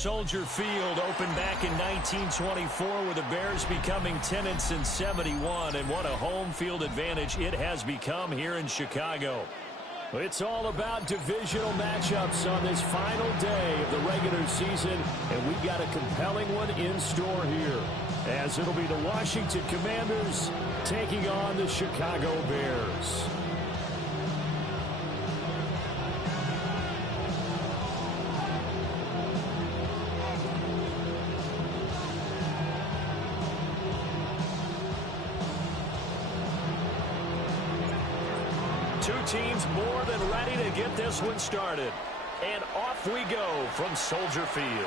Soldier Field opened back in 1924 with the Bears becoming tenants in 71, and what a home field advantage it has become here in Chicago. It's all about divisional matchups on this final day of the regular season, and we've got a compelling one in store here, as it'll be the Washington Commanders taking on the Chicago Bears. Two teams more than ready to get this one started. And off we go from Soldier Field.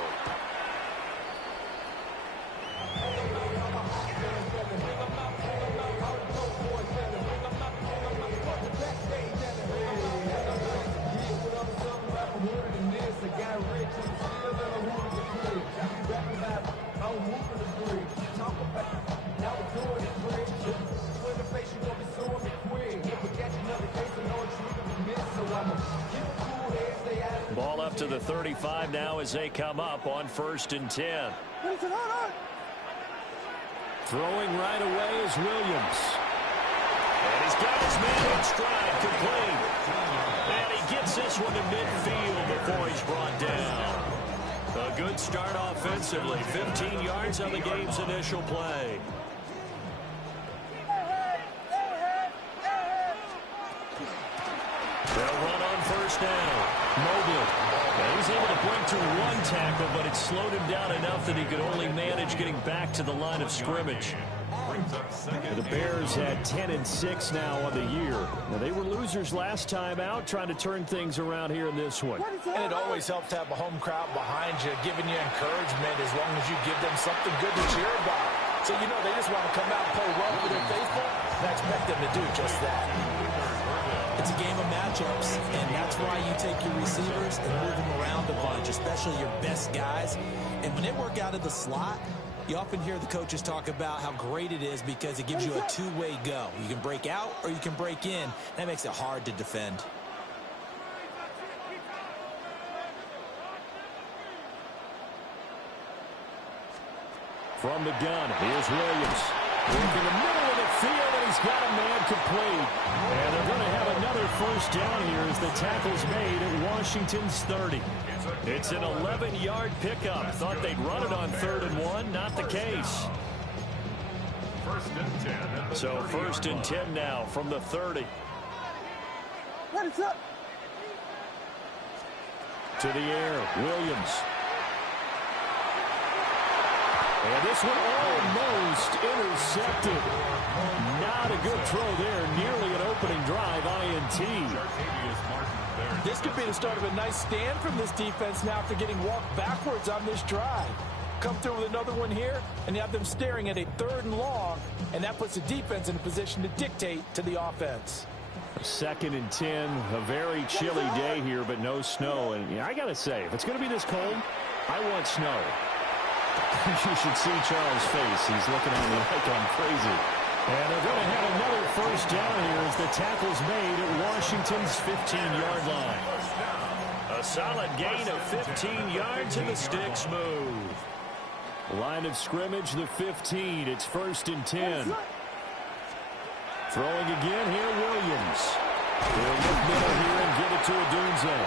Ball up to the 35 now as they come up on 1st and 10. Throwing right away is Williams. And he's got his man in stride, complete. And he gets this one to midfield before he's brought down. A good start offensively. 15 yards on the game's initial play. They'll run on 1st down. Mobley. Now he's able to break through one tackle, but it slowed him down enough that he could only manage getting back to the line of scrimmage. The Bears at 10-6 now on the year. Now, they were losers last time out, trying to turn things around here in this one. And it always helps to have a home crowd behind you, giving you encouragement as long as you give them something good to cheer about. So, you know, they just want to come out and play well for their faithful, and I expect them to do just that. It's a game of matchups, and that's why you take your receivers and move them around a bunch, especially your best guys. And when they work out of the slot, you often hear the coaches talk about how great it is because it gives you a two-way go. You can break out or you can break in. That makes it hard to defend. From the gun, here's Williams. Working the middle of the field, and he's got a man complete. And they're going to have another 1st down here as the tackle's made at Washington's 30. It's an 11-yard pickup. Thought they'd run it on 3rd and 1. Not the case. 1st and 10. So 1st and 10 now from the 30. What is up? To the air, Williams. And this one almost intercepted. Not a good throw there. Nearly an opening drive, INT. This could be the start of a nice stand from this defense now after getting walked backwards on this drive. Come through with another one here, and you have them staring at a 3rd and long, and that puts the defense in a position to dictate to the offense. 2nd and 10, a very chilly day here, but no snow. And I got to say, if it's going to be this cold, I want snow. You should see Charles' face. He's looking at me like I'm crazy. And they're going to have another 1st down here as the tackle's made at Washington's 15-yard line. A solid gain of 15 yards and the sticks move. Line of scrimmage, the 15. It's 1st and 10. Throwing again here, Williams. They'll look middle here and get it to Odunze.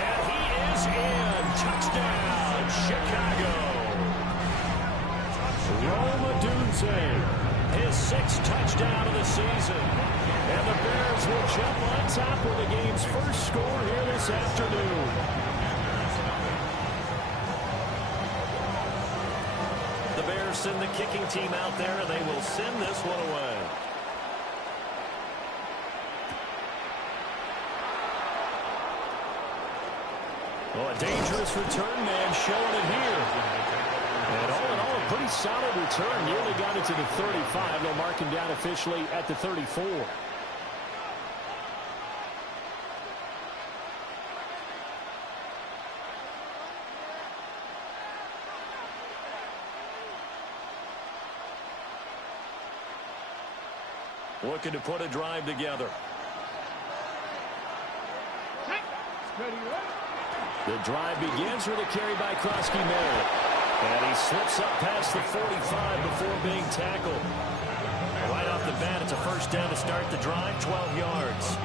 And he is in. Touchdown, Chicago. Rome Odunze, his 6th touchdown of the season. And the Bears will jump on top with the game's first score here this afternoon. The Bears send the kicking team out there, and they will send this one away. Well, a dangerous return man showing it here. And all in all, a pretty solid return. Nearly got it to the 35. They'll mark him down officially at the 34. Looking to put a drive together. Ready, right? The drive begins with a carry by Krosky-Merritt. And he slips up past the 45 before being tackled. Right off the bat, it's a first down to start the drive, 12 yards.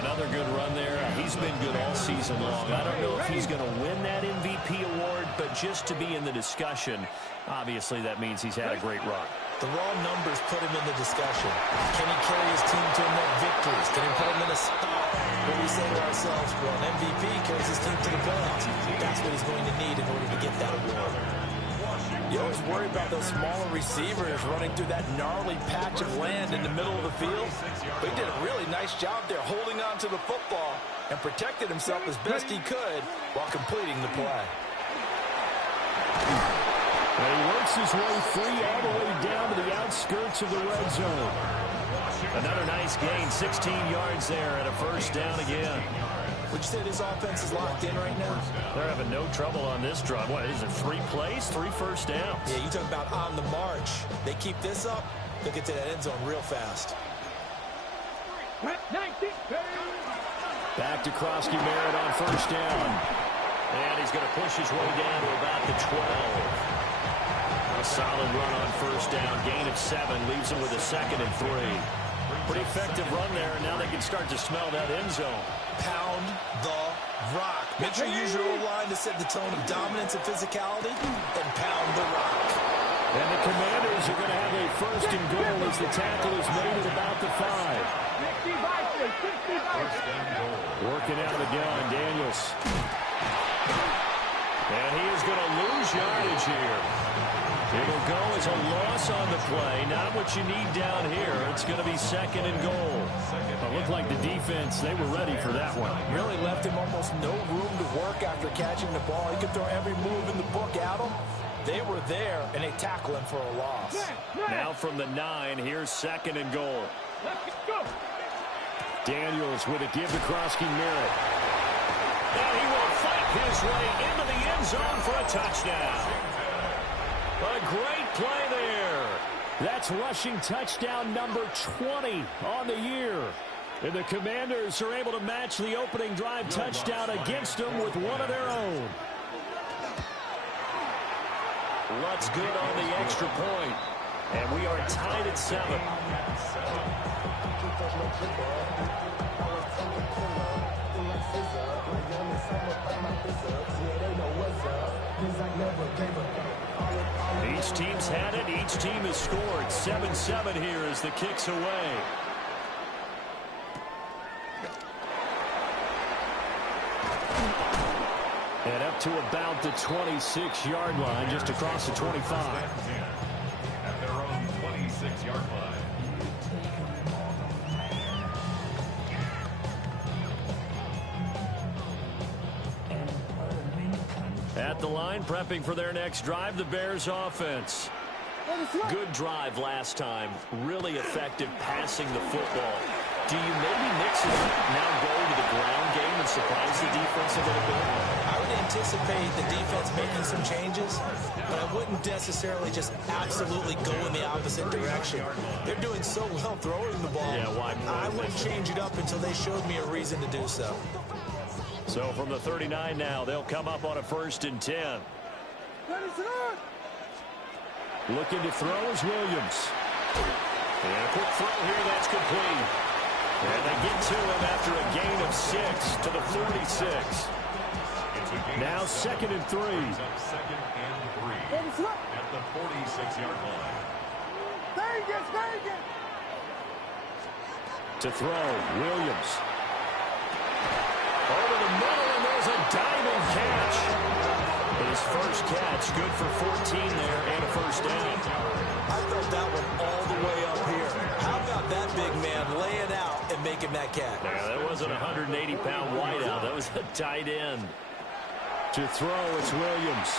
Another good run there. He's been good all season long. I don't know if he's going to win that MVP award, but just to be in the discussion, obviously that means he's had a great run. The raw numbers put him in the discussion. Can he carry his team to enough victories? Can he put him in a spot where we say to ourselves, well, an MVP carries his team to the playoffs. That's what he's going to need in order to get that award. You always worry about those smaller receivers running through that gnarly patch of land in the middle of the field. But he did a really nice job there holding on to the football and protected himself as best he could while completing the play. And he works his way free all the way down to the outskirts of the red zone. Another nice gain, 16 yards there and a first down again. Would you say this offense is locked in right now? They're having no trouble on this drive. What is it, 3 plays, 3 first downs? Yeah, you talk about on the march. They keep this up, they'll get to that end zone real fast. Back to Krosky-Merritt on first down. And he's going to push his way down to about the 12. A solid run on first down. Gain of 7 leaves him with a 2nd and 3. Pretty effective run there, and now they can start to smell that end zone. Pound the rock. Make sure you use your O-line to set the tone of dominance and physicality, and pound the rock. And the Commanders are going to have a first and goal as the tackle is made at about the 5. Working out of the gun, Daniels. And he is going to lose yardage here. It'll go as a loss on the play. Not what you need down here. It's going to be 2nd and goal. It looked like the defense, they were ready for that one. Really left him almost no room to work after catching the ball. He could throw every move in the book at him. They were there, and they tackle him for a loss. Now from the 9, here's 2nd and goal. Daniels with a give to Krosky-Merritt. And he will fight his way into the end zone for a touchdown. A great play there. That's rushing touchdown number 20 on the year. And the Commanders are able to match the opening drive touchdown against them with one of their own. Lutz good on the extra point. And we are tied at 7. Each team's had it. Each team has scored. 7-7 here as the kick's away. And up to about the 26-yard line, just across the 25. At their own 26-yard line. At the line, prepping for their next drive, the Bears offense. Good drive last time. Really effective passing the football. Do you maybe mix it up, now go to the ground game and surprise the defense a little bit? I would anticipate the defense making some changes, but I wouldn't necessarily just absolutely go in the opposite direction. They're doing so well throwing the ball. Yeah, why? I wouldn't change it up until they showed me a reason to do so. So from the 39 now, they'll come up on a 1st and 10. Looking to throw is Williams. And a quick throw here, that's complete. And they get to him after a gain of 6 to the 46. Now 2nd and 3. 2nd and 3 at the 46-yard line. To throw, Williams. Over the middle, and there's a diving catch. His first catch, good for 14 there, and a first down. I felt that one all the way up here. How about that big man laying out and making that catch? Yeah, that wasn't a 180-pound wideout. That was a tight end. To throw, it's Williams.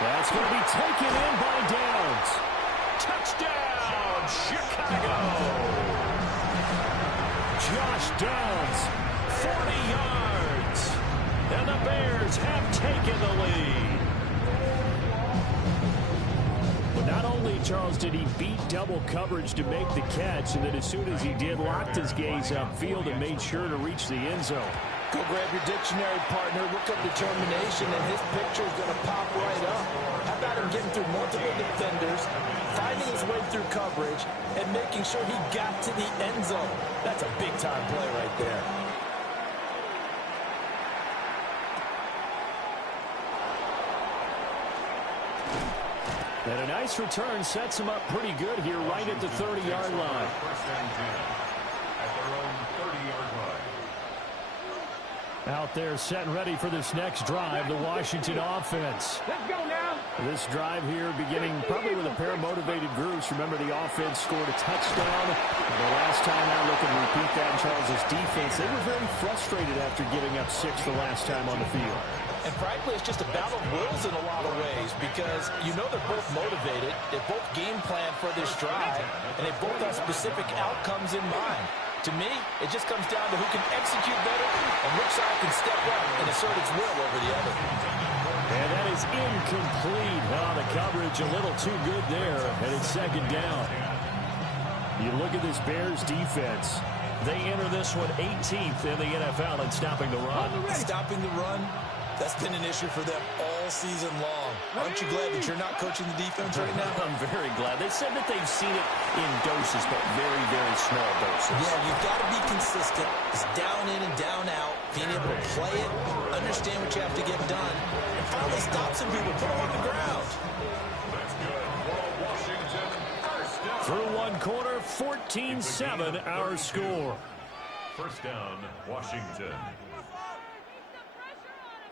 That's going to be taken in by Downs. Touchdown, Chicago! Josh Downs, 40 yards. And the Bears have taken the lead. But not only, Charles, did he beat double coverage to make the catch, and then as soon as he did, locked his gaze upfield and made sure to reach the end zone. Go grab your dictionary, partner. Look up determination, and his picture is going to pop right up. How about him getting through multiple defenders, finding his way through coverage, and making sure he got to the end zone? That's a big-time play right there. And a nice return sets him up pretty good here right at the 30-yard line. First and 10 at their own 30-yard line. Out there set and ready for this next drive, the Washington offense. Let's go now. This drive here beginning probably with a pair of motivated groups. Remember, the offense scored a touchdown. The last time out, look and repeat that in Charles' defense. They were very frustrated after giving up 6 the last time on the field. And frankly, it's just a battle of wills in a lot of ways because you know they're both motivated, they both game plan for this drive, and they both have specific outcomes in mind. To me, it just comes down to who can execute better and which side can step up and assert its will over the other. And that is incomplete. Oh, the coverage a little too good there, and it's second down. You look at this Bears defense. They enter this one 18th in the NFL in stopping the run. Stopping the run, that's been an issue for them all season long. Aren't you glad that you're not coaching the defense right now? I'm very glad. They said that they've seen it in doses, but very, very small doses. Yeah, you've got to be consistent. It's down in and down out, being able to play it, understand what you have to get done, and finally stop some people, put them on the ground. That's good for Washington. First down. Through one quarter, 14-7 our score. First down, Washington.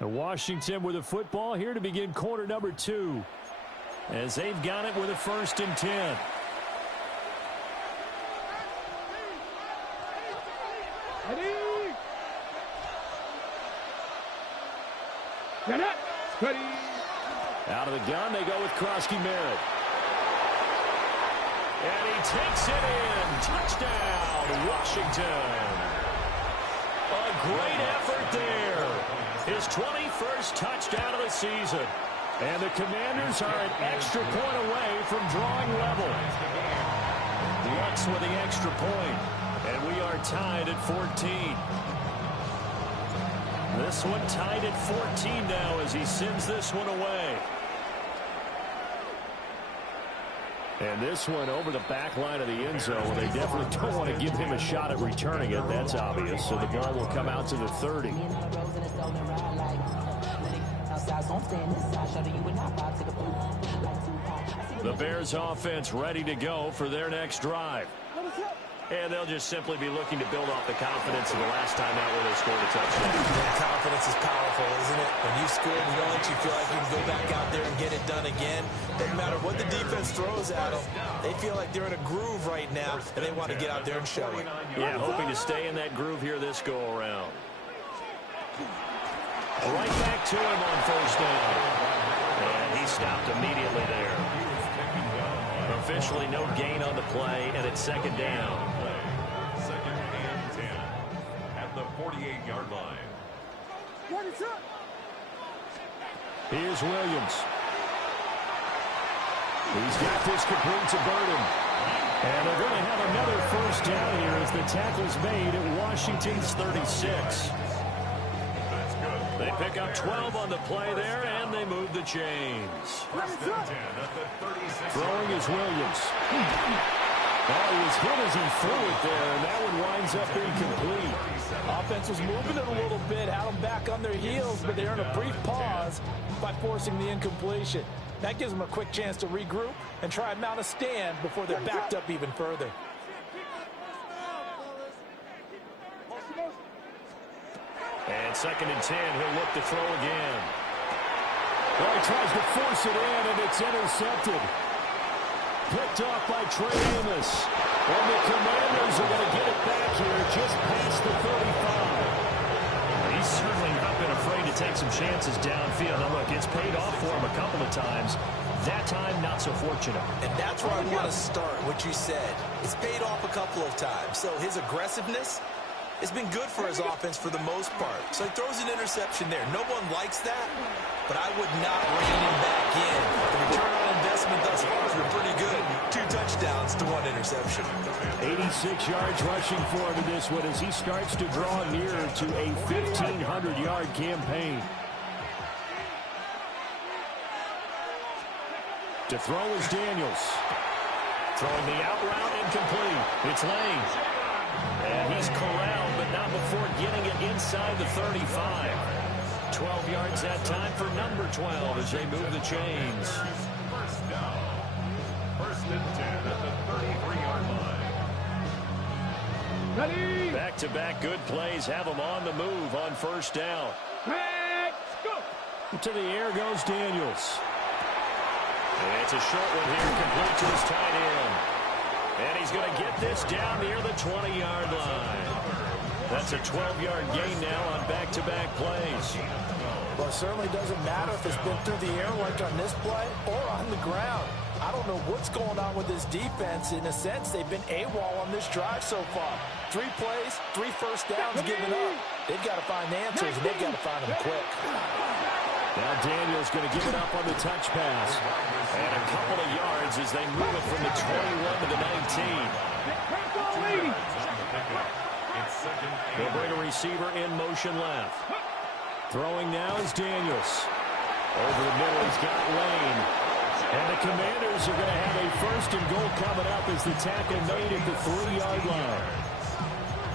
Washington with a football here to begin quarter number 2. As they've got it with a 1st and 10. Ready? Get up. Ready. Out of the gun, they go with Krosky Merritt. And he takes it in. Touchdown, Washington. A great effort there. His 21st touchdown of the season. And the Commanders are an extra point away from drawing level. Lutz with the extra point. And we are tied at 14. This one tied at 14 now as he sends this one away. And this one over the back line of the end zone. Well, they definitely don't want to give him a shot at returning it. That's obvious. So the ball will come out to the 30. The Bears offense ready to go for their next drive. And they'll just simply be looking to build off the confidence of the last time out where they scored a touchdown. That confidence is powerful, isn't it? When you scored once, you feel like you can go back out there and get it done again. Doesn't matter what the defense throws at them. They feel like they're in a groove right now, and they want to get out there and show it. Yeah, hoping to stay in that groove here this go-around. Right back to him on 1st down. And he stopped immediately there. Officially no gain on the play, and it's 2nd down. 2nd and 10 at the 48-yard line. Here's Williams. He's got this complete to Burden. And they're going to have another 1st down here as the tackle's made at Washington's 36. They pick up 12 on the play there, and they move the chains. 1st and 10 at the 36. Throwing is Williams. Oh, he was hit as he threw it there, and that one winds up being complete. Offense was moving it a little bit, had them back on their heels, but they earned a brief pause by forcing the incompletion. That gives them a quick chance to regroup and try and mount a stand before they're backed up even further. And 2nd and 10, he'll look to throw again. Well, he tries to force it in, and it's intercepted. Picked off by Trey Amos. And the Commanders are going to get it back here just past the 35. He's certainly not been afraid to take some chances downfield. Now, look, it's paid off for him a couple of times. That time, not so fortunate. And that's where I want to start, what you said. It's paid off a couple of times. So his aggressiveness has been good for his offense for the most part. So he throws an interception there. No one likes that, but I would not rein him back in. The return on investment investment thus far has been pretty good. 2 touchdowns to 1 interception. 86 yards rushing for him in this one as he starts to draw nearer to a 1,500-yard campaign. To throw is Daniels. Throwing the out route incomplete. It's Lane. And he's corralled, but not before getting it inside the 35. 12 yards that time for number 12 as they move the chains. First down. First and 10 at the 33-yard line. Ready. Back-to-back good plays have them on the move on first down. Let's go. To the air goes Daniels. And it's a short one here, complete to his tight end. And he's going to get this down near the 20-yard line. That's a 12-yard gain now on back-to-back plays. Well, it certainly doesn't matter if it's been through the air like on this play or on the ground. I don't know what's going on with this defense. In a sense, they've been AWOL on this drive so far. 3 plays, 3 first downs given up. They've got to find answers, and they've got to find them quick. Now Daniels going to give it up on the touch pass. And a couple of yards as they move it from the 21 to the 19. They'll bring a receiver in motion left. Throwing now is Daniels. Over the middle, he's got Lane. And the Commanders are going to have a first and goal coming up as the tackle made at the 3-yard line.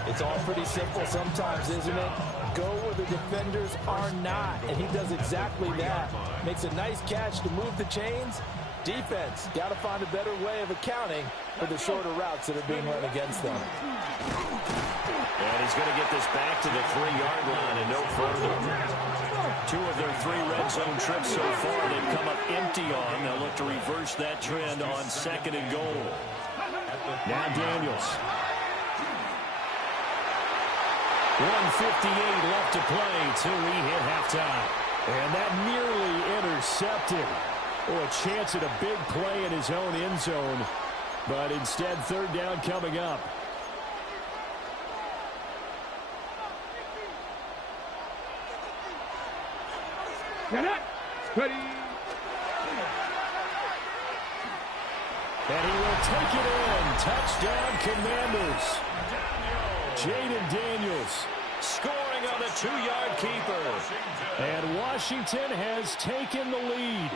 It's all pretty simple sometimes, isn't it? Go where the defenders are not, and he does exactly that. Makes a nice catch to move the chains. Defense, got to find a better way of accounting for the shorter routes that are being run against them. And he's going to get this back to the 3-yard line and no further. 2 of their 3 red zone trips so far they've come up empty on. They'll look to reverse that trend on 2nd and goal. Now Daniels. 1:58 left to play till we hit halftime. And that nearly intercepted. Oh, a chance at a big play in his own end zone. But instead, 3rd down coming up. Ready. And he will take it in. Touchdown, Commanders. Jaden Daniels scoring on the 2-yard keeper. And Washington has taken the lead.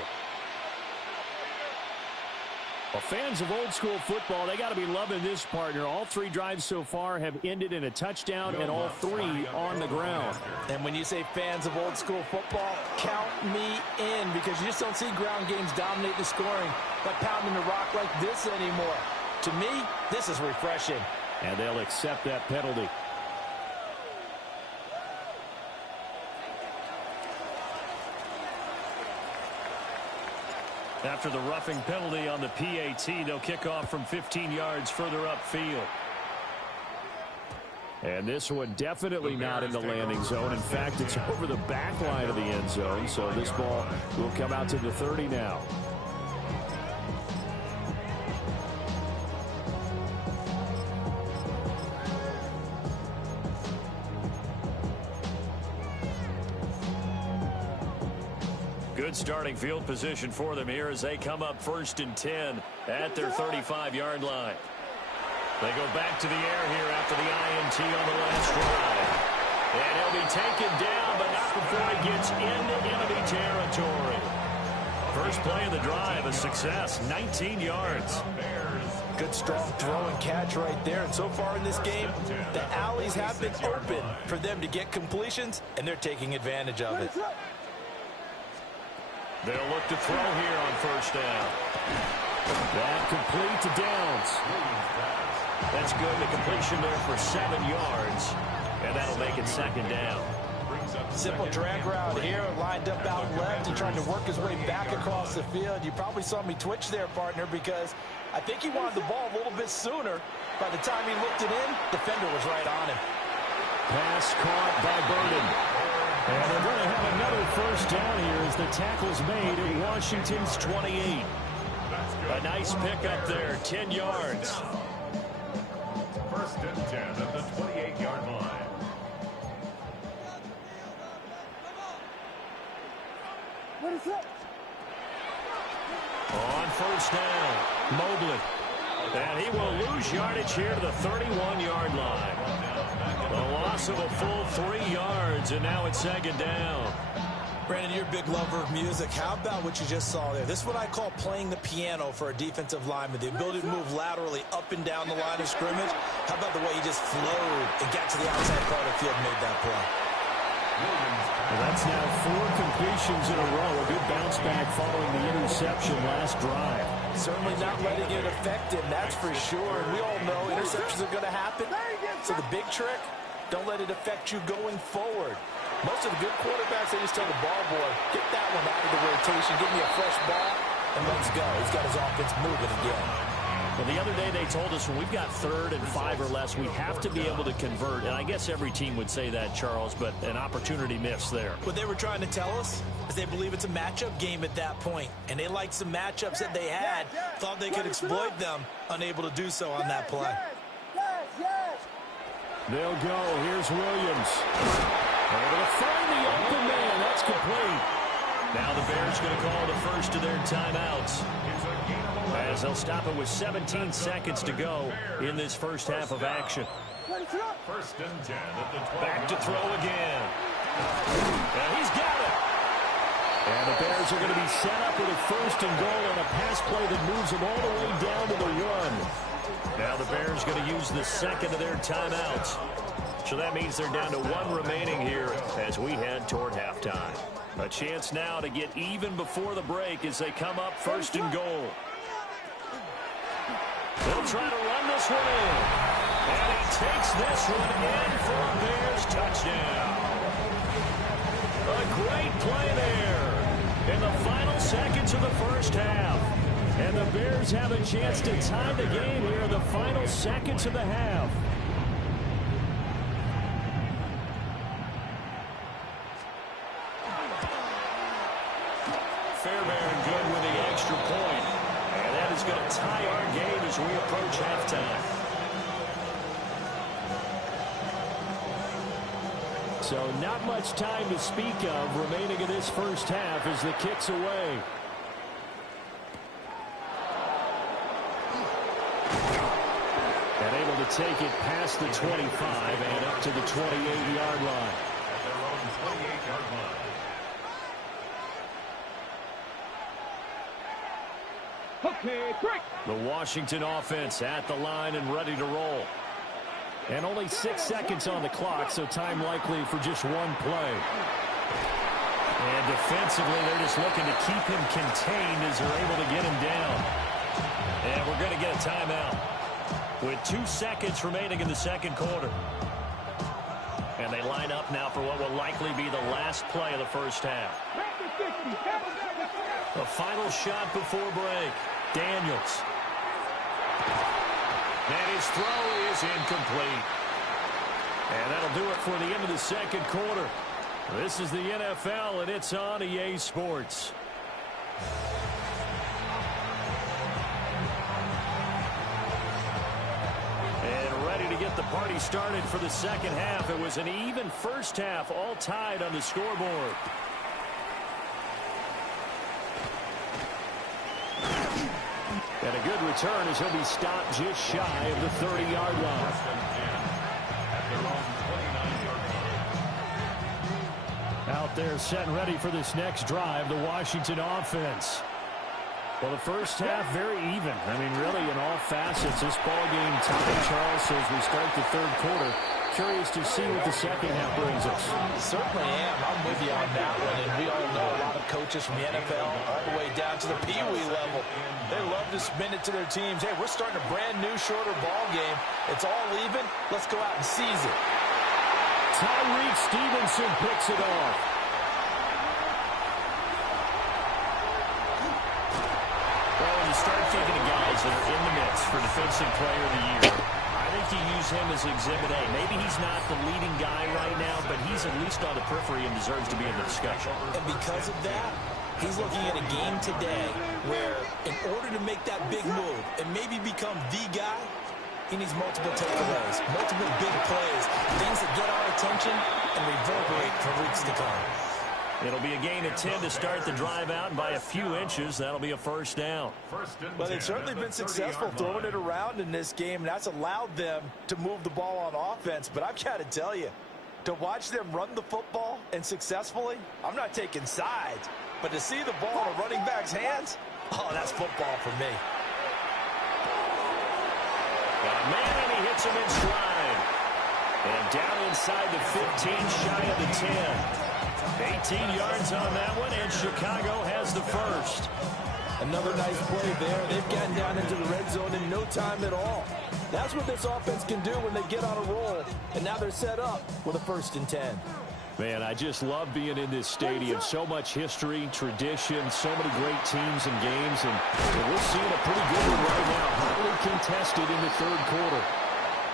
Well, fans of old school football, they got to be loving this partner. All 3 drives so far have ended in a touchdown, and all 3 on the ground. And when you say fans of old school football, count me in, because you just don't see ground games dominate the scoring by pounding the rock like this anymore. To me, this is refreshing. And they'll accept that penalty. After the roughing penalty on the PAT, they'll kick off from 15 yards further upfield. And this one definitely not in the landing zone. In fact, it's over the back line of the end zone. So this ball will come out to the 30 now. Good starting field position for them here as they come up 1st and 10 at their 35-yard line. They go back to the air here after the INT on the last drive. And he'll be taken down, but not before he gets into enemy territory. First play of the drive, a success, 19 yards. Good strong throw and catch right there. And so far in this game, the alleys have been open for them to get completions, and they're taking advantage of it. They'll look to throw here on first down. That complete to Downs. That's good. The completion there for 7 yards. And that'll make it 2nd down. Simple drag route here, lined up out left and trying to work his way back across the field. You probably saw me twitch there, partner, because I think he wanted the ball a little bit sooner. By the time he looked it in, the defender was right on him. Pass caught by Burden. And they're going to have another first down here as the tackle's made at Washington's 28. A nice pickup there, 10 yards. 1st and 10 at the 28-yard line. On first down, Mobley. And he will lose yardage here to the 31-yard line. A loss of a full 3 yards, and now it's second down. Brandon, you're a big lover of music. How about what you just saw there? This is what I call playing the piano for a defensive lineman. The ability to move laterally up and down the line of scrimmage. How about the way he just flowed and got to the outside part of the field and made that play? Well, that's now 4 completions in a row. A good bounce back following the interception last drive. Certainly not letting it affect him, that's for sure. And we all know interceptions are going to happen. So the big trick, don't let it affect you going forward. Most of the good quarterbacks, they just tell the ball boy, get that one out of the rotation, give me a fresh ball, and let's go. He's got his offense moving again. Well, the other day they told us when we've got 3rd and 5 or less, we have to be able to convert. And I guess every team would say that, Charles, but an opportunity missed there. What they were trying to tell us is they believe it's a matchup game at that point. And they liked some matchups that they had, thought they could exploit them, unable to do so on that play. They'll go. Here's Williams. Able to find the open man. That's complete. Now the Bears going to call the first of their timeouts, as they'll stop it with 17 seconds to go in this first half of action. First and 10 at the 12. Back to throw again. And he's got it. And the Bears are going to be set up with a first and goal on a pass play that moves them all the way down to the 1. Now the Bears going to use the second of their timeouts. So that means they're down to 1 remaining here as we head toward halftime. A chance now to get even before the break as they come up first and goal. They'll try to run this one in. And he takes this one in for a Bears touchdown. A great play there in the final seconds of the first half. And the Bears have a chance to tie the game here in the final seconds of the half. Fairbairn good with the extra point. And that is going to tie our game as we approach halftime. So not much time to speak of remaining in this first half as the kick's away. And able to take it past the 25 and up to the 28-yard line. At their own 28-yard line. Okay, break. The Washington offense at the line and ready to roll. And only 6 seconds on the clock, so time likely for just 1 play. And defensively, they're just looking to keep him contained as they're able to get him down. And we're going to get a timeout with 2 seconds remaining in the second quarter. And they line up now for what will likely be the last play of the first half. The final shot before break. Daniels. And his throw is incomplete. And that'll do it for the end of the second quarter. This is the NFL, and it's on EA Sports. And ready to get the party started for the second half. It was an even first half, all tied on the scoreboard. And a good return as he'll be stopped just shy of the 30-yard line. Out there set and ready for this next drive, the Washington offense. Well, the first half very even. I mean, really in all facets, this ball game tied, Charles, as we start the third quarter. Curious to see what the second half brings us. Certainly am. I'm with you on that one. And we all know a lot of coaches from the NFL all the way down to the Pee Wee level. They love to spin it to their teams. Hey, we're starting a brand new, shorter ball game. It's all even. Let's go out and seize it. Tyreek Stevenson picks it off. Well, when you start thinking of guys that are in the mix for Defensive Player of the Year, I think you use him as Exhibit A. Maybe he's not the leading guy right now, but he's at least on the periphery and deserves to be in the discussion. And because of that, he's looking at a game today where in order to make that big move and maybe become the guy, he needs multiple takeaways, multiple big plays, things that get our attention and reverberate for weeks to come. It'll be a gain of 10 to start the drive out, and by a few inches, that'll be a first down. Well, they've certainly been successful throwing it around in this game, and that's allowed them to move the ball on offense. But I've got to tell you, to watch them run the football and successfully, I'm not taking sides, but to see the ball in a running back's hands, oh, that's football for me. Got a man, and he hits him in stride. And down inside the 15, shy of the 10. 18 yards on that one, and Chicago has the first. Another nice play there. They've gotten down into the red zone in no time at all. That's what this offense can do when they get on a roll. And now they're set up with a 1st and 10. Man, I just love being in this stadium. So much history, tradition, so many great teams and games. And we're seeing a pretty good one right now. Hotly contested in the 3rd quarter.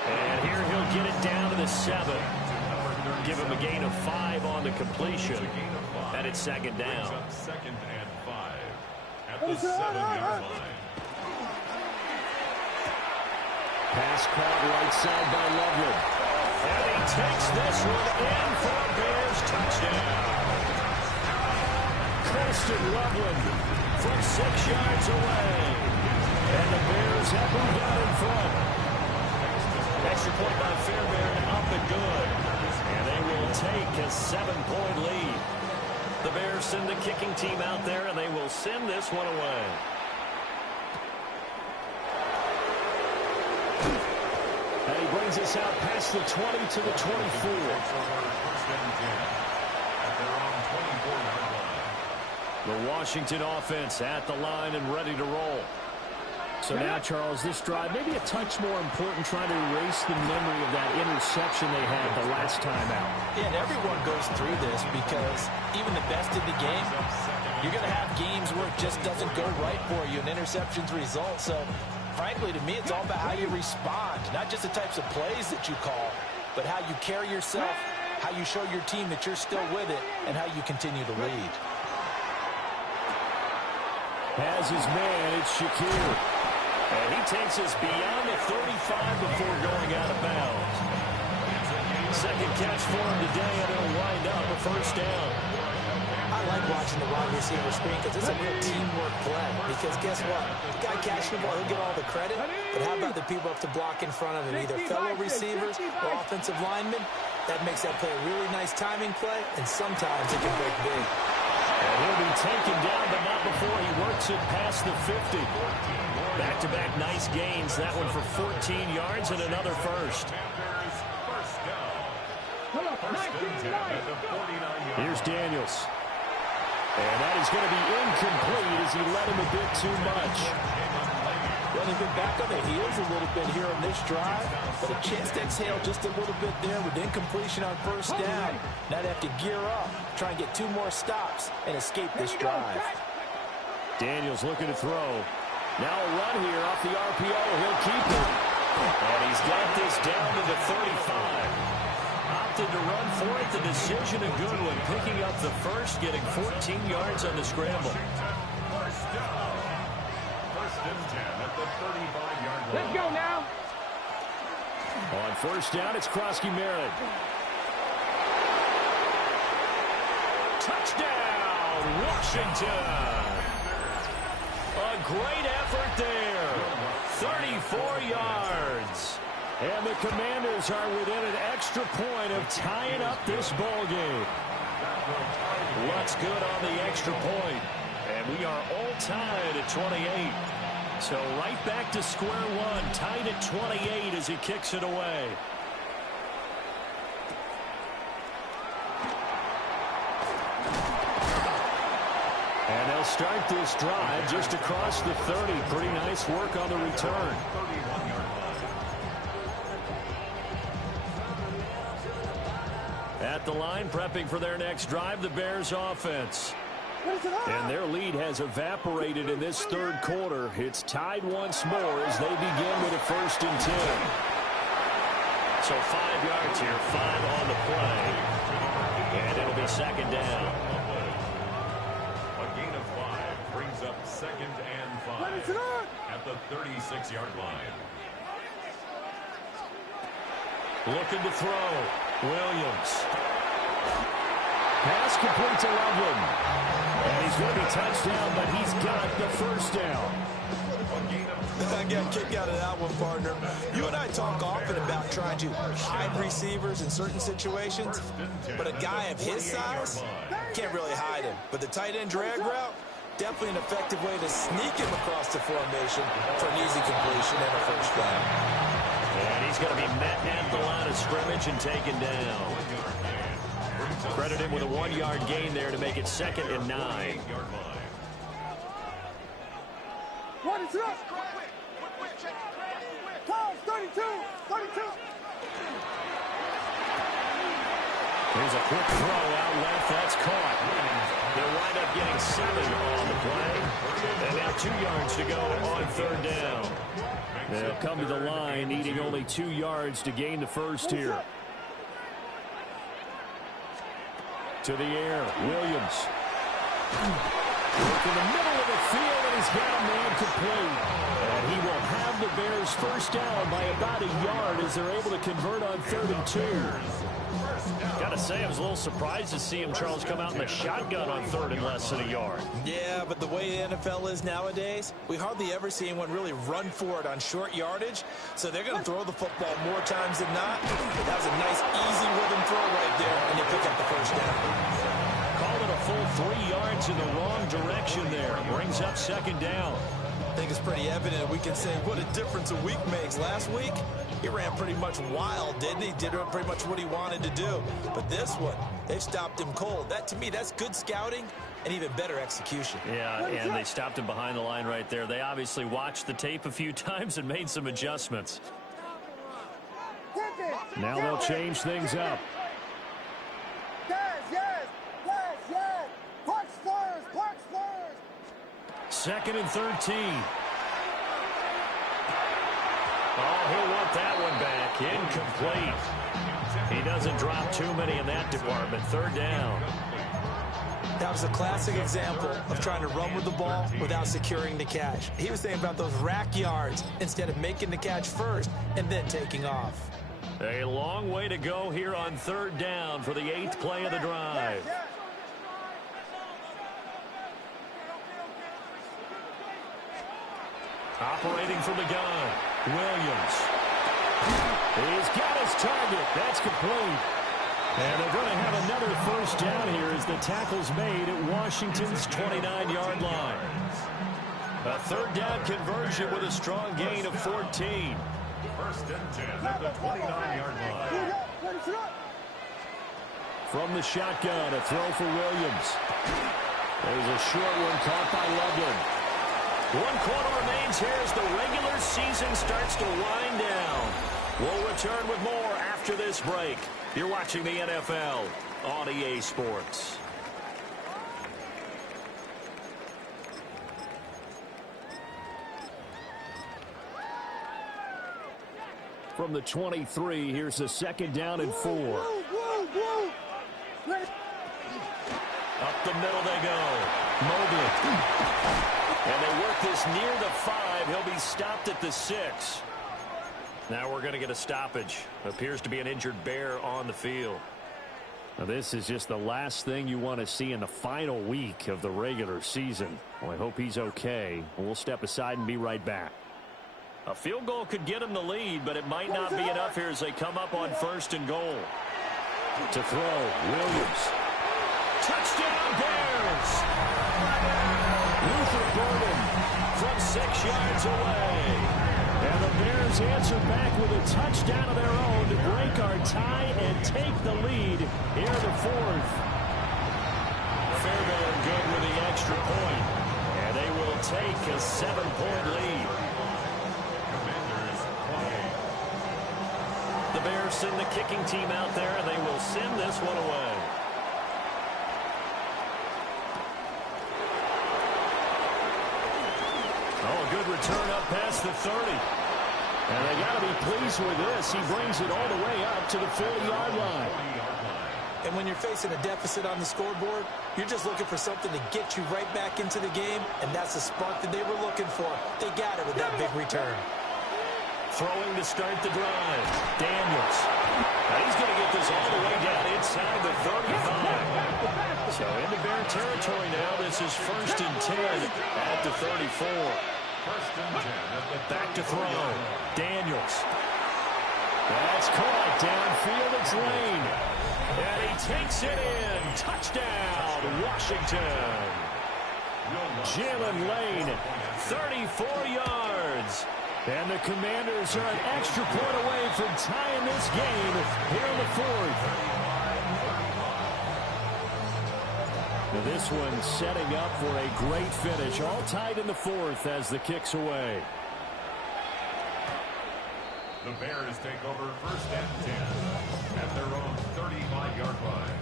And here he'll get it down to the 7. Give him a gain of 5 on the completion. And it's 2nd down. 2nd and 5 at the 7-yard line. Pass caught right side by Loveland. And he takes this one in for a Bears touchdown. Preston Loveland from 6 yards away. And the Bears have moved out in front. Extra point by Fairbairn, up and good. And they will take a 7-point lead. The Bears send the kicking team out there, and they will send this one away. And he brings us out past the 20 to the 24. The Washington offense at the line and ready to roll. So now, Charles, this drive maybe a touch more important, trying to erase the memory of that interception they had the last time out. Yeah, and everyone goes through this because even the best in the game, you're going to have games where it just doesn't go right for you, and interceptions result. So, frankly, to me, it's all about how you respond, not just the types of plays that you call, but how you carry yourself, how you show your team that you're still with it, and how you continue to lead. Has his man, it's Shakir. And he takes us beyond the 35 before going out of bounds. 2nd catch for him today, and it'll wind up a 1st down. I like watching the wide receiver screen because it's a real teamwork play. Because guess what? The guy catching the ball, he'll get all the credit. But how about the people up to block in front of him, either fellow receivers or offensive linemen? That makes that play a really nice timing play, and sometimes it can break big. And he'll be taken down, but not before he works it past the 50. Back-to-back nice gains. That one for 14 yards and another first. Here's Daniels. And that is going to be incomplete as he led him a bit too much. Well, they've been back on their heels a little bit here on this drive, but a chance to exhale just a little bit there with incompletion on 1st down. Now they have to gear up, try and get 2 more stops, and escape this drive. Daniels looking to throw. Now a run here off the RPO. He'll keep it. And he's got this down to the 35. Opted to run for it. The decision a good one. Picking up the first, getting 14 yards on the scramble. 1st down. 1st and 10 at the 35-yard line. Let's go now. On 1st down, it's Krosky-Merritt. Touchdown, Washington. A great effort there. 34 yards. And the Commanders are within an extra point of tying up this ball game. What's good on the extra point? And we are all tied at 28. So right back to square one, tied at 28 as he kicks it away. And they'll start this drive just across the 30. Pretty nice work on the return. At the line, prepping for their next drive, the Bears offense. And their lead has evaporated in this 3rd quarter. It's tied once more as they begin with a 1st and 10. So 5 yards here, 5 on the play. And it'll be 2nd down. A gain of 5 brings up 2nd and 5 at the 36-yard line. Looking to throw. Williams. Pass complete to Loveland. And he's going to be touchdown, but he's got the first down. I got a kick out of that one, partner. You and I talk often about trying to hide receivers in certain situations, but a guy of his size can't really hide him. But the tight end drag route, definitely an effective way to sneak him across the formation for an easy completion and a first down. And he's going to be met at the line of scrimmage and taken down. Credit him with a 1-yard gain there to make it 2nd and 9. What is up? 32. Here's a quick throw out left. That's caught. They'll wind up getting 7 on the play. And now 2 yards to go on 3rd down. They'll come to the line, needing only 2 yards to gain the first here. To the air, Williams. Look in the middle of the field, and he's got a man complete. And he will have the Bears first down by about a yard as they're able to convert on 3rd and 2. Gotta say, I was a little surprised to see him, Charles, come out in the shotgun on 3rd and less than a yard. Yeah, but the way the NFL is nowadays, we hardly ever see anyone really run for it on short yardage. So they're going to throw the football more times than not. That was a nice, easy rhythm throw right there, and they pick up the first down. Call it a full 3 yards in the wrong direction there. Brings up 2nd down. I think it's pretty evident we can say what a difference a week makes. Last week, he ran pretty much wild, didn't he? Did pretty much what he wanted to do. But this one, they stopped him cold. That, to me, that's good scouting and even better execution. Yeah, and they stopped him behind the line right there. They obviously watched the tape a few times and made some adjustments. Now they'll change things up. Yes. Park Spurs. 2nd and 13. Oh, he'll want that one back. Incomplete. He doesn't drop too many in that department. 3rd down. That was a classic example of trying to run with the ball without securing the catch. He was thinking about those rack yards instead of making the catch first and then taking off. A long way to go here on 3rd down for the 8th play of the drive. Operating from the gun, Williams. He's got his target. That's complete. And they're going to have another first down here as the tackle's made at Washington's 29-yard line. A 3rd down conversion with a strong gain of 14. 1st and 10 at the 29-yard line. From the shotgun, a throw for Williams. There's a short one caught by Loveland. 1 quarter remains here as the regular season starts to wind down. We'll return with more after this break. You're watching the NFL on EA Sports. From the 23, here's a 2nd down and 4. Up the middle they go. Mobley. And they work this near the 5. He'll be stopped at the 6. Now we're going to get a stoppage. Appears to be an injured Bear on the field. Now this is just the last thing you want to see in the final week of the regular season. Well, I hope he's okay. We'll step aside and be right back. A field goal could get him the lead, but it might not be enough here as they come up on 1st and goal. To throw, Williams. Touchdown, Bears! Luther Burden from 6 yards away. And the Bears answer back with a touchdown of their own to break our tie and take the lead here in the 4th. Fairbairn good with the extra point. And they will take a 7-point lead. The Bears send the kicking team out there, and they will send this one away. Oh, a good return up past the 30. And they got to be pleased with this. He brings it all the way up to the 40-yard line. And when you're facing a deficit on the scoreboard, you're just looking for something to get you right back into the game, and that's the spark that they were looking for. They got it with that big return. Throwing to start the drive. Daniels. Now he's going to get this all the way down inside the 35. So into Bear territory now. This is 1st and 10 at the 34. 1st and 10. Back to throw. Daniels. That's caught downfield. It's Lane. And he takes it in. Touchdown, Washington. Jalen Lane, 34 yards. And the Commanders are an extra point away from tying this game here in the 4th. Now this one setting up for a great finish. All tied in the 4th as the kick's away. The Bears take over 1st and 10 at their own 35-yard line.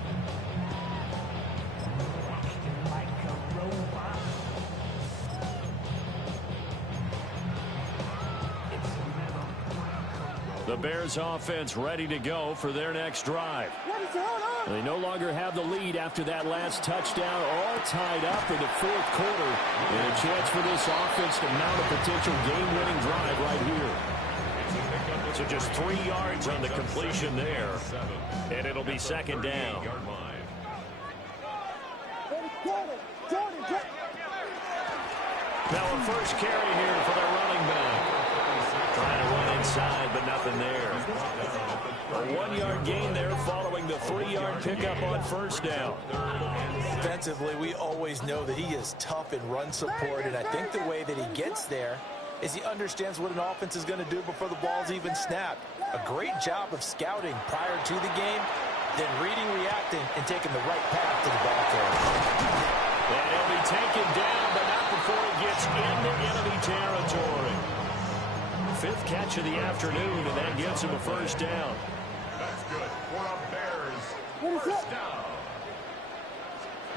The Bears offense ready to go for their next drive. They no longer have the lead after that last touchdown, all tied up in the 4th quarter. And a chance for this offense to mount a potential game-winning drive right here. So just 3 yards on the completion there. And it'll be 2nd down. Now a first carry here for their running back. Trying to run inside, but nothing there. A 1-yard gain there following the 3-yard pickup on 1st down. Defensively, we always know that he is tough in run support, and I think the way that he gets there is he understands what an offense is going to do before the ball's even snapped. A great job of scouting prior to the game, then reading, reacting, and taking the right path to the ball carrier. And he'll be taken down, but not before he gets into enemy territory. 5th catch of the afternoon, and that gets him a 1st down. That's good for the Bears. 1st down.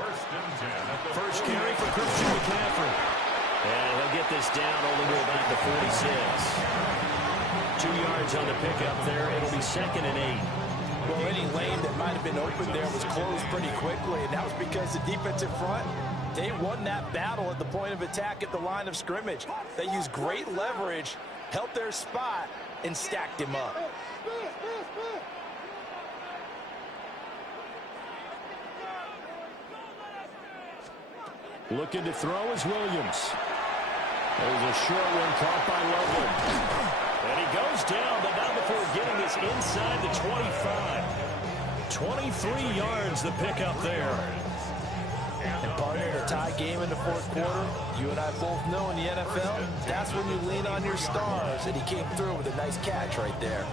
1st and 10 at the First carry for Christian McCaffrey. And he'll get this down all the way back to 46. 2 yards on the pickup there. It'll be 2nd and 8. Well, any lane that might have been open there was closed pretty quickly, and that was because the defensive front, they won that battle at the point of attack at the line of scrimmage. They used great leverage, helped their spot, and stacked him up. Looking to throw is Williams. There's a short one caught by Loveland. And he goes down, but not before getting this inside the 25. 23 yards the pickup there. And partner, in a tie game in the 4th quarter, you and I both know in the NFL, that's when you lean on your stars, and he came through with a nice catch right there.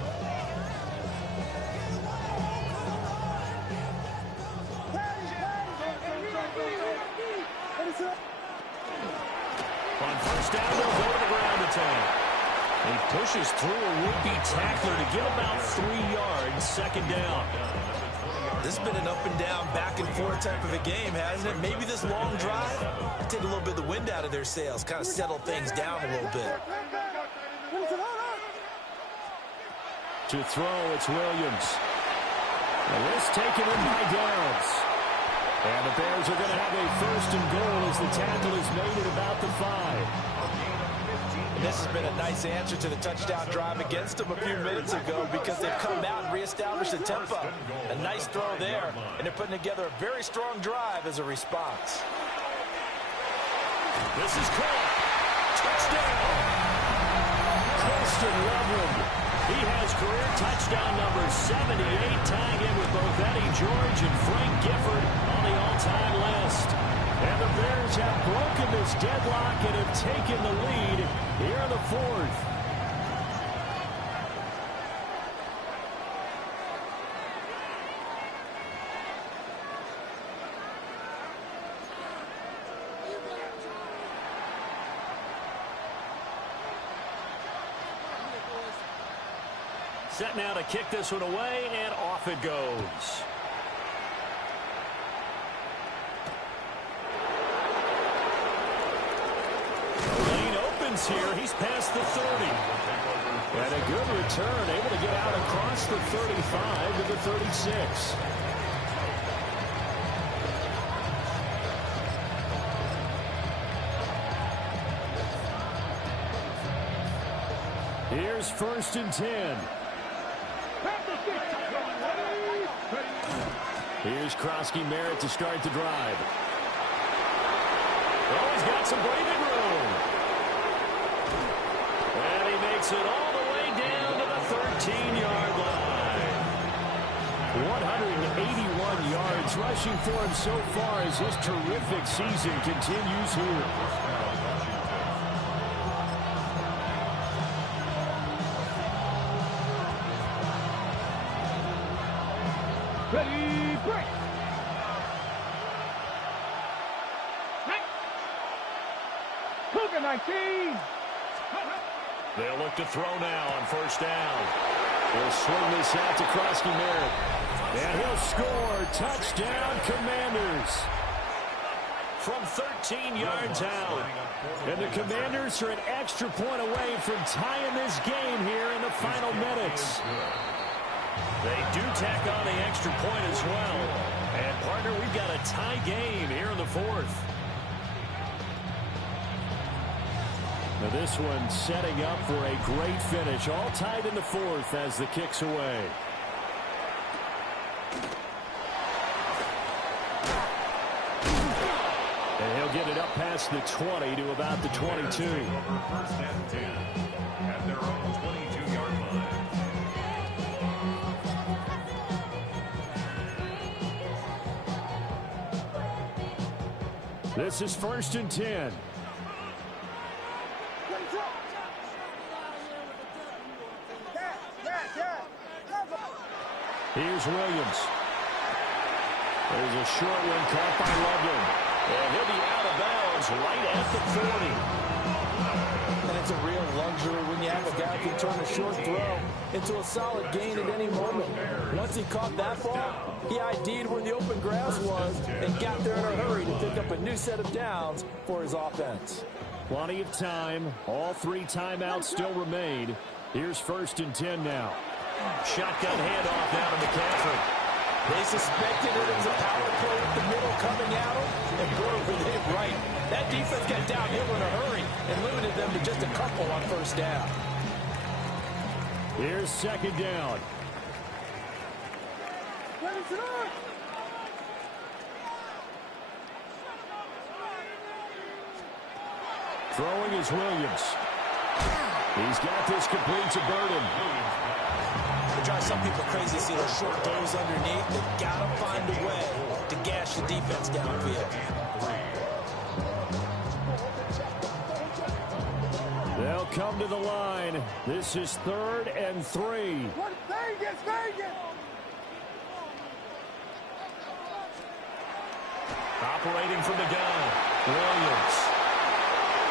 On 1st down, they'll go to the ground attack. He pushes through a would-be tackler to get about 3 yards, 2nd down. This has been an up-and-down, back-and-forth type of a game, hasn't it? Maybe this long drive take a little bit of the wind out of their sails, kind of settle things down a little bit. To throw, it's Williams. And this taken in by Downs. And the Bears are going to have a 1st and goal as the tackle is made at about the 5. And this has been a nice answer to the touchdown drive against them a few minutes ago because they've come out and reestablished the tempo. A nice throw there, and they're putting together a very strong drive as a response. This is caught. Touchdown. Christian Loveland. He has career touchdown number 78, tying in with both Eddie George and Frank Gifford on the all-time list. And the Bears have broken this deadlock and have taken the lead here in the 4th. Set now to kick this one away, and off it goes. Lane opens here. He's past the 30. And a good return, able to get out across the 35 to the 36. Here's 1st and 10. Here's Krosky Merritt to start the drive. Oh, he's got some breathing room. And he makes it all the way down to the 13-yard line. 181 yards rushing for him so far as his terrific season continues here. Ready, break. Cougar 19. They'll look to throw now on 1st down. He'll swing this out to Krosky Merritt. And he'll score. Touchdown, Commanders. From 13 yards out. And the Commanders are an extra point away from tying this game here in the final minutes. They do tack on the extra point as well. And, partner, we've got a tie game here in the 4th. Now this one setting up for a great finish. All tied in the 4th as the kick's away. And he'll get it up past the 20 to about the 22. 1st and 10 at their own 22-yard line. This is 1st and 10. Here's Williams. There's a short one caught by Loveland. And he'll be out of bounds right at the 40. And it's a real luxury when you have a guy who can turn a short throw into a solid gain at any moment. Once he caught that ball, he ID'd where the open grass was and got there in a hurry to pick up a new set of downs for his offense. Plenty of time. All 3 timeouts still remain. Here's 1st and 10 now. Shotgun handoff now to McCaffrey. They suspected it was a power play up the middle coming at him, and boy, were they right. That defense got downhill in a hurry and limited them to just a couple on 1st down. Here's 2nd down. Throwing is Williams. He's got this complete to Burden. It drives some people crazy to see those short throws underneath. They've got to find a way to gash the defense downfield. They'll come to the line. This is 3rd and 3. Vegas! Operating from the gun, Williams.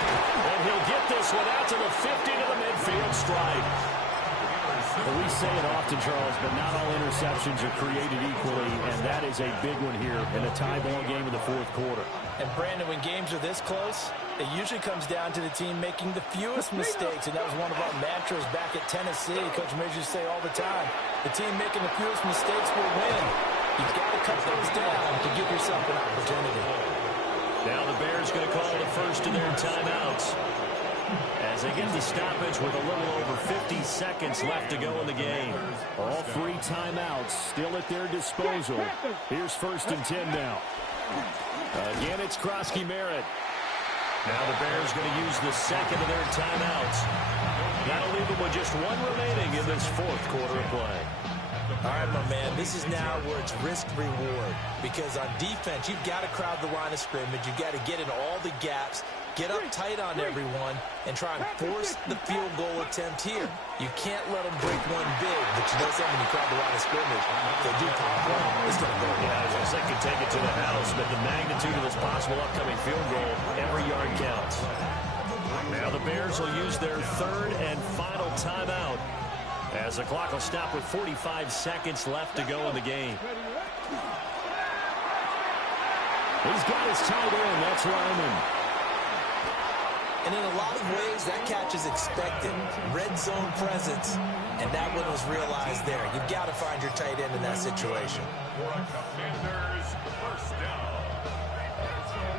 And he'll get this one out to the 50 to the midfield stripe. Well, we say it often, Charles, but not all interceptions are created equally, and that is a big one here in a tie ball game in the 4th quarter. And, Brandon, when games are this close, it usually comes down to the team making the fewest mistakes, and that was one of our mantras back at Tennessee. Coach Major used to say all the time, the team making the fewest mistakes will win. You've got to cut those down to give yourself an opportunity. Now the Bears going to call the first of their timeouts as they get the stoppage with a little over 50 seconds left to go in the game. All 3 timeouts still at their disposal. Here's 1st and 10 now. Again, it's Krosky Merritt. Now the Bears going to use the 2nd of their timeouts. That'll leave them with just 1 remaining in this 4th quarter of play. All right, my man, this is now where it's risk-reward. Because on defense, you've got to crowd the line of scrimmage. You've got to get in all the gaps, get up tight on everyone, and try and force the field goal attempt here. You can't let them break one big, but you know something when you crowd the line of scrimmage. If they do pop one, it's going to go. Yeah, as they can take it to the house, but the magnitude of this possible upcoming field goal, every yard counts. Now the Bears will use their 3rd and final timeout, as the clock will stop with 45 seconds left to go in the game. He's got his tight end. That's Ryman. And in a lot of ways, that catch is expected. Red zone presence, and that one was realized there. You've got to find your tight end in that situation. Commanders, 1st down.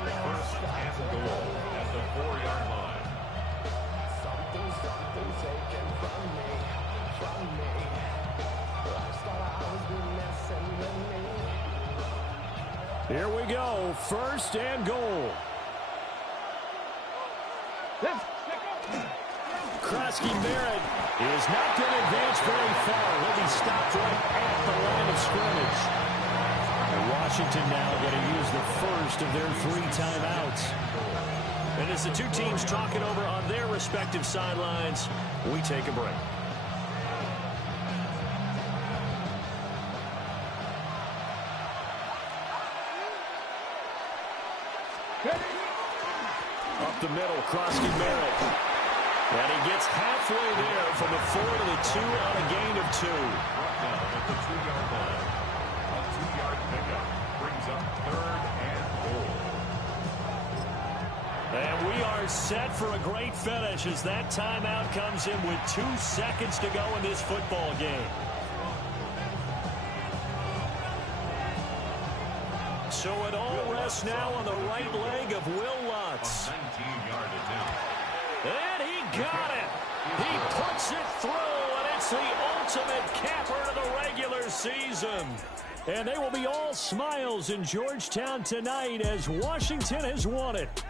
1st and goal at the 4-yard line. Here we go. First and goal. Krosky-Barrett is not going to advance very far. He'll be stopped right at the line of scrimmage. And Washington now going to use the first of their 3 timeouts. And as the two teams talk it over on their respective sidelines, we take a break. Up the middle, Krosky-Barrett. And he gets halfway there from the 4 to the 2 on a gain of 2. Brought down at the 2-yard line. A 2-yard pickup brings up 3rd and goal. And we are set for a great finish as that timeout comes in with 2 seconds to go in this football game. So it all rests now on the right leg of Will Lutz. A 19-yard attempt. And he got it. He puts it through, and it's the ultimate capper to the regular season. And they will be all smiles in Georgetown tonight as Washington has won it